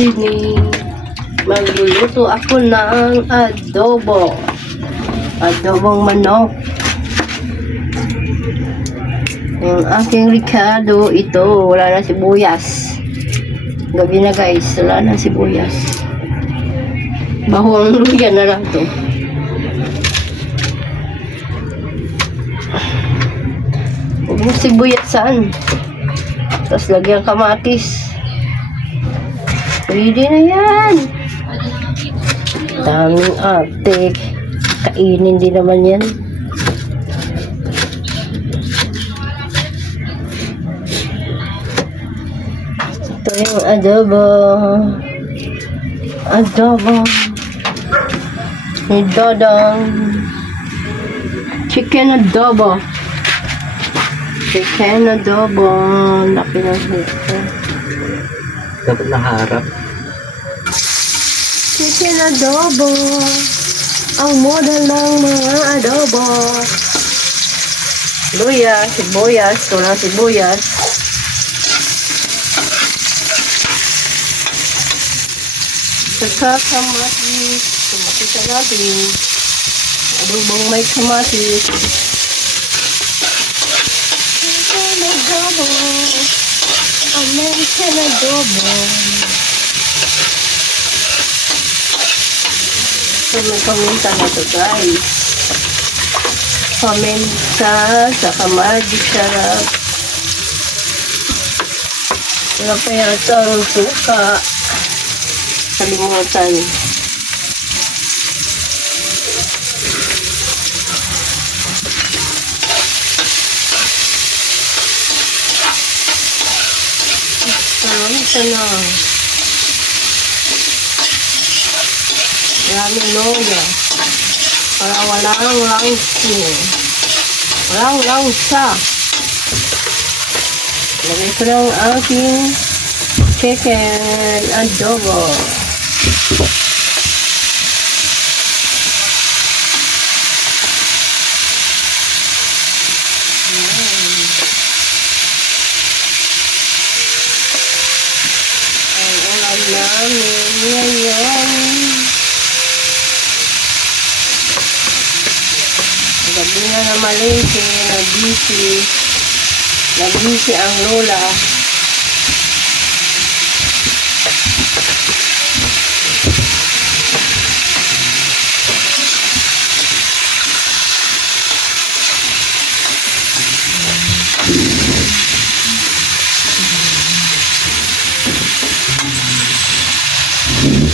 evening. Magluluto ako ng adobo. Adobong manok. Yung aking Ricardo, ito, wala na sibuyas. Gabi na guys, wala na sibuyas. Bawang luya na lang to. Huwag mo sibuyas saan. Tapos lagyan kamatis. Pwede na yan. Daming ate. Kainin din naman yan. Ito yung adobo. Adobo. Ni Dodong. Chicken adobo. Chicken adobo. Laki ng hito. Dapat naharap. Chicken adobo. Ang model ng mga adobo. Luya, sibuyas, walang sibuyas. Saka kamatis. Kamatis natin. Adobong may kamatis. Chicken adobo. American adobo. So, may paminta na ito guys. Paminta, saka magic sarap. Wala pa yata ang suka. Kalimutan. Paminta na. Maraming loya. Para walang langsin. Walang langsa. Lagay ko ng aking chicken adobo. Ang ulam namin ngayon. Gabi na na malengke, nabisi ang lola.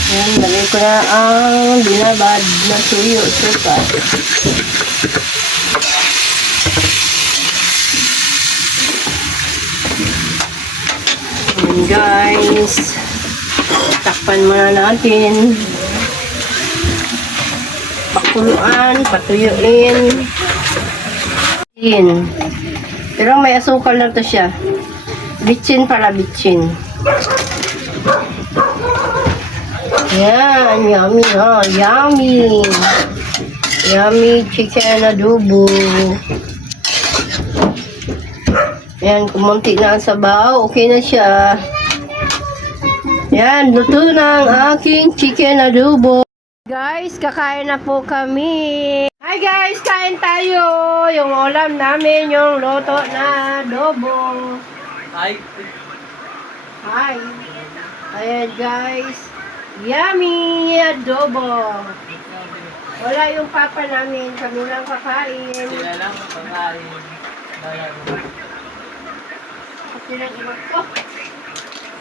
Ayan, lagay ko na ang binabad na tuyo, suka. Ayan guys, takpan muna natin. Pakuluan, patuyuin. Pero may asukal lang to siya. Bitchin pala, bitchin. Yan, yummy ha, yummy. Yummy chicken adobo. Yan, kumunti na ang sabaw, okay na siya. Yan, luto na ang aking chicken adobo. Guys, kakain na po kami. Hi guys, kain tayo. Yung ulam namin, yung luto na adobo. Ay. Hi. Ayan guys. Yummy adobo. Wala yung papa namin. Kami lang kakain. Sila lang pagkain. Sila iba ko.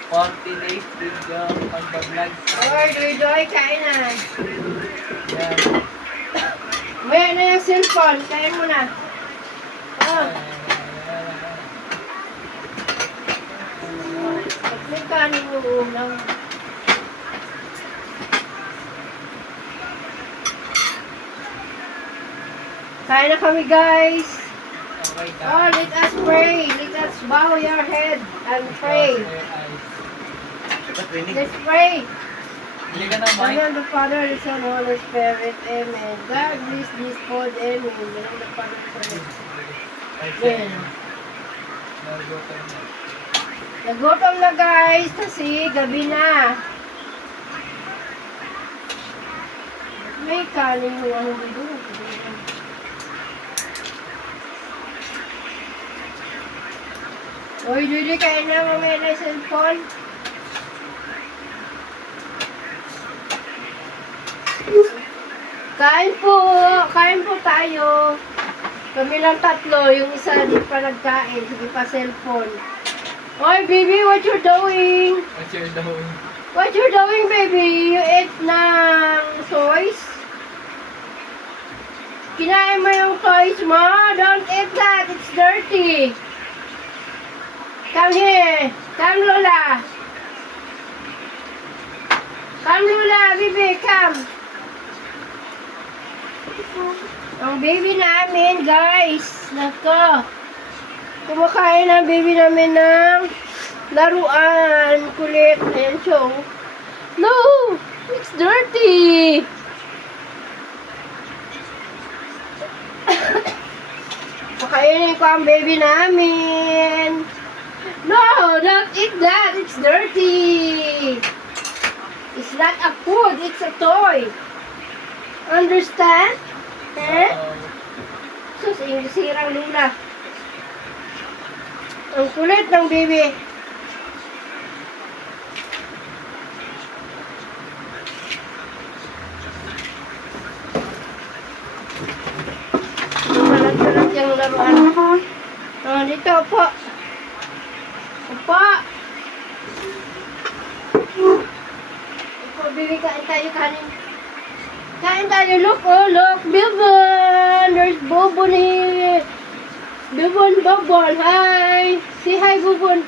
40 days video pag-vlog. Or, doy, kain na. Yan. May na yung cellphone. Kain mo na. Oh. At may kanin yung ulam. Kain na kami guys. Okay, Oh, let us pray. Let us bow your head and pray. Let's pray. Hindi ka na, In the Mike. name of the Father, the Son, and the Holy Spirit. Amen. God bless this food. Amen. In the name of the Father, the Son, and the Holy Spirit. Amen. Nagutom na guys kasi gabi na. May kanin yung ano dito. Uy, Judy, kain na mamaya na yung cellphone. Kain po tayo. Kami lang tatlo, yung isa di pa nagkain, sige pa cellphone. Oy, baby, what you doing? What's your doing? What you doing, baby? You ate ng toys? Kinain mo yung toys mo? Don't eat that, it's dirty. Come here. Come, Lola. Come, Lola, baby, come. Ang baby namin, guys. Nako. Kumakain ang baby namin ng laruan. Kulit. Ayan siya. No! It's dirty! Pakainin ko ang baby namin. No! Don't eat that! It's dirty! It's not a food. It's a toy. Understand? Eh? Sus, yung sirang lula. Ang kulit ng baby. Malat-malat yung laruan. Oh, dito, upo. Upo. Upo, baby, kain tayo kanin. Kain tayo, look, oh, look, Bibon! There's Bubon here. Bubon, hi! Say hi, Bubon.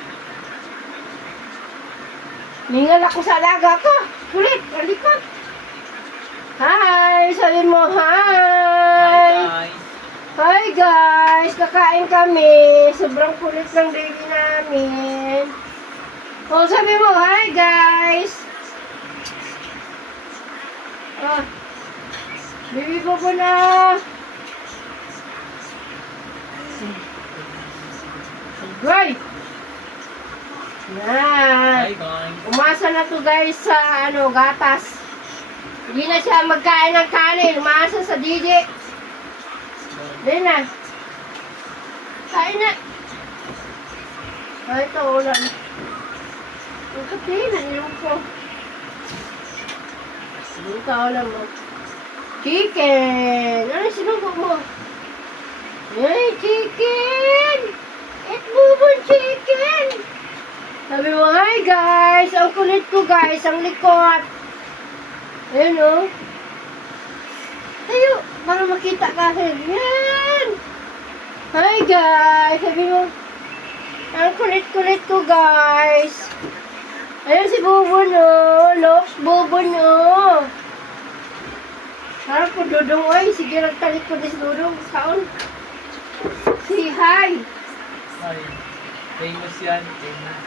Mingal ako sa alaga ko. Kulit, alikot. Hi! Sabi mo, hi! Hi, guys. Hi, guys! Kakain kami. Sobrang kulit ng baby namin. Oh, sabi mo, hi, guys! Oh. Baby Bobo na! Right! Hi, Yan! guys. Umasa na to guys sa gatas. Hindi na siya magkain ng kanin. Umasa sa DJ. Hindi na. Kain na. Ay, ito ulan. Ang katin, nanilong ko. Ito ulan mo. Chicken! Ano sinubo mo? Ay, chicken! Eat bubon chicken! Sabi mo, hi guys! Ang kulit ko guys, ang likot! Ayan o. Tayo, para makita ka. Yan! Hi guys! Sabi mo, ang kulit-kulit ko guys! Ayan si Bubon o! Look, Bubon o! Harap ko Dudong, oy. Sige, nagtalit ko din si Dudong. Kaon. Say hi. Hi. Famous yan. Famous.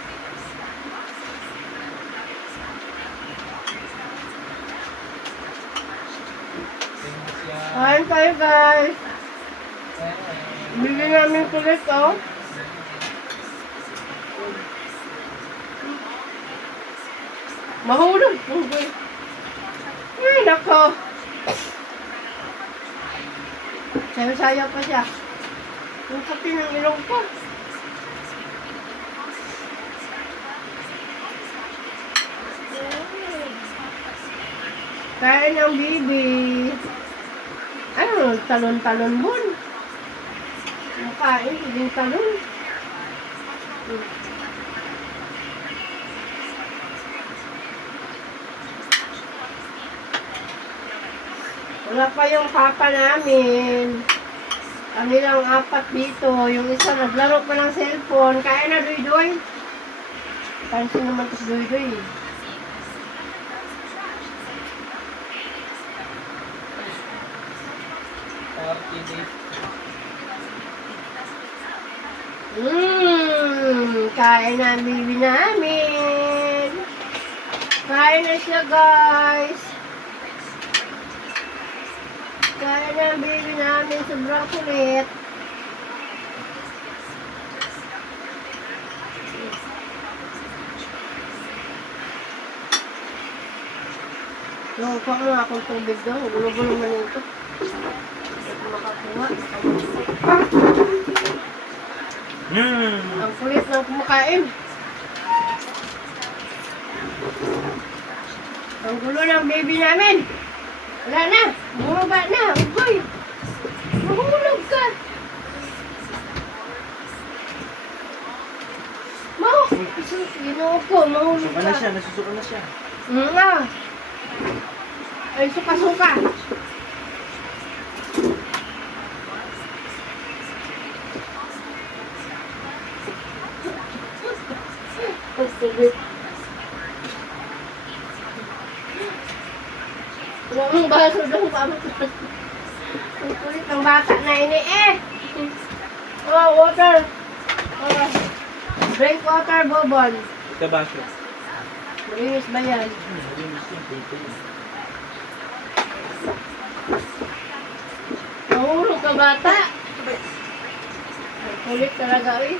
Famous yan. Kain tayo, guys. Eh, Bili namin kulit, oh. Mahulog. Ay, nako. Sayo-sayo pa siya. Yung kape ng ilong ko. Kain ng bibi. Ano, talon-talon mon. Nakain, hindi talon. Wala pa yung papa namin. Kami lang apat dito. Yung isa naglaro pa ng cellphone. Kaya na, Doy-Doy. Pansin naman ito si Doy-Doy. 40 days. Kain na ang baby namin. Kain na siya, guys. Kain na ang baby namin. Sobrang kulit. Kuha mo nga akong tubig doon. Gulo-gulo man ito. Hindi ko makakuha. Ang kulit ng kumakain. Ang gulo ng baby namin. Wala na. Bumaba na. Ugoy. Mahulog ka. Ginoo ko. Mahulog Nasusuka na ka. siya, nasusuka na siya. Nga. Ay, suka-suka. Wala mong baso daw pa. Ang kulit ng bata na ini eh. Oh, water. Oh, drink water, Bobon. Ito ba siya? Malinis ba yan? Malinis yan, dito yun. Mahulog ka bata. Ang kulit talaga eh.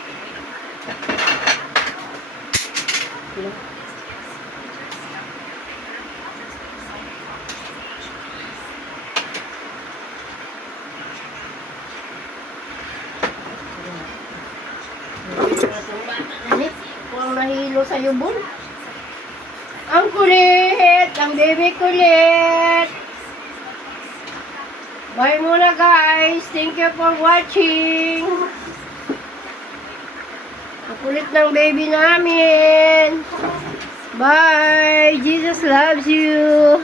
Huwag nahilo sa yubon. Ang kulit! Ang baby kulit! Bye muna guys! Thank you for watching! Ang kulit ng baby namin! Bye! Jesus loves you!